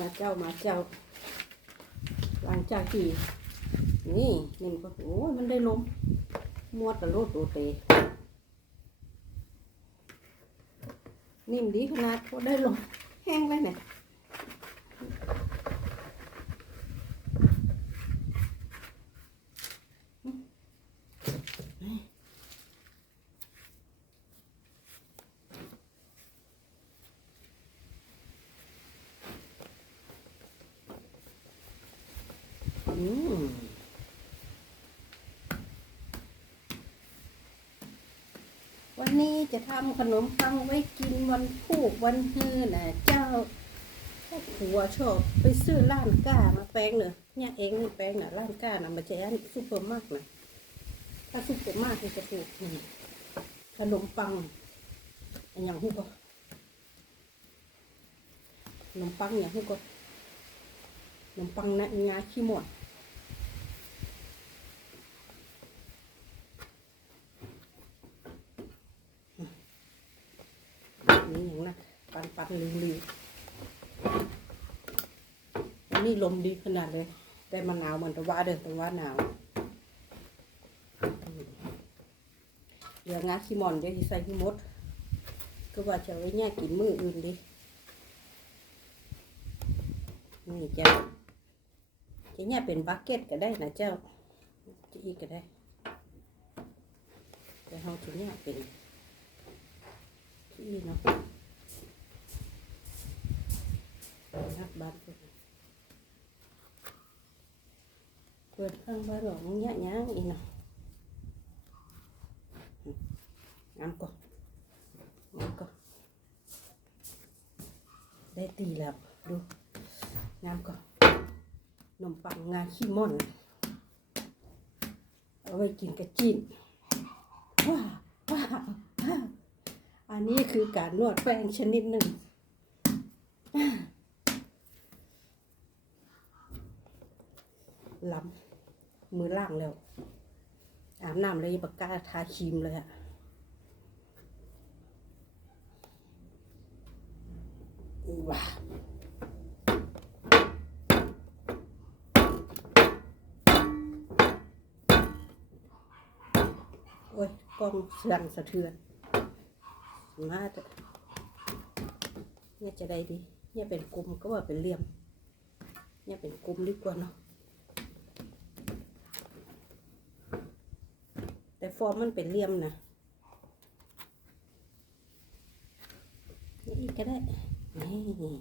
มาเจ้ามาเจ้าหลังจากที่นี่นี่มันก็โอ้ยมันได้ลมมวดกระโลดโตเตนิ่มดีขนาดพอได้ลมแห้งเลยเนี่ย วันนี้จะทำขนมปังไว้กินวันพูกวันฮือนะเจ้าพ่อผัวชอบไปซื้อร้านก้ามาแป้งเนอะเนี่ยเองนี่แป้งน่ะร้านก้าน่ะมาจากซุปเปอร์มาร์กนะถ้าซุปเปอร์มาร์กจะปลูกขนมปังอันอย่างหูก็ขนมปังอย่างหูก็ขนมปังนะงาขี้หมด นี่อย่างนั้น ปันปันลิวลิวอันนี้ลมดีขนาดเลย แต่มันหนาวเหมือนตะว่าเดินตะว่าหนาวเดี๋ยวงาขี้มอนเดี๋ยวจะใส่ขี้มด ก็ว่าจะไว้แย่กินมืออื่นดินี่เจ้าจะแย่เป็นบักเก็ตก็ได้นะเจ้าจะอีกก็ได้ แต่เราจะแย่เป็นที่เนาะนัก บ้านเปิดเปิดข้างบ้านหลงยะยางอีเนาะงามก่อนงามก่อนได้ตีแล้วดูงามก่อนนมปังงาขี้ม่อน เอาไว้กินกระจิ้นว้าวว้าวว้าวอันนี้คือการนวดแป้งชนิดหนึ่ง ล้ำมือล่างแล้ว อาบน้ำเลยปากกาทาครีมเลยอะว้าโอ้ยกล้องสั่นสะเทือนมาเถอะเนี่ยจะได้ดีเนี่ยเป็นกลมก็ว่าเป็นเหลี่ยมเนี่ยเป็นกลมดีกว่าเนาะ แต่ฟอร์มมันเป็นเหลี่ยมนะนี่ก็ได้นี่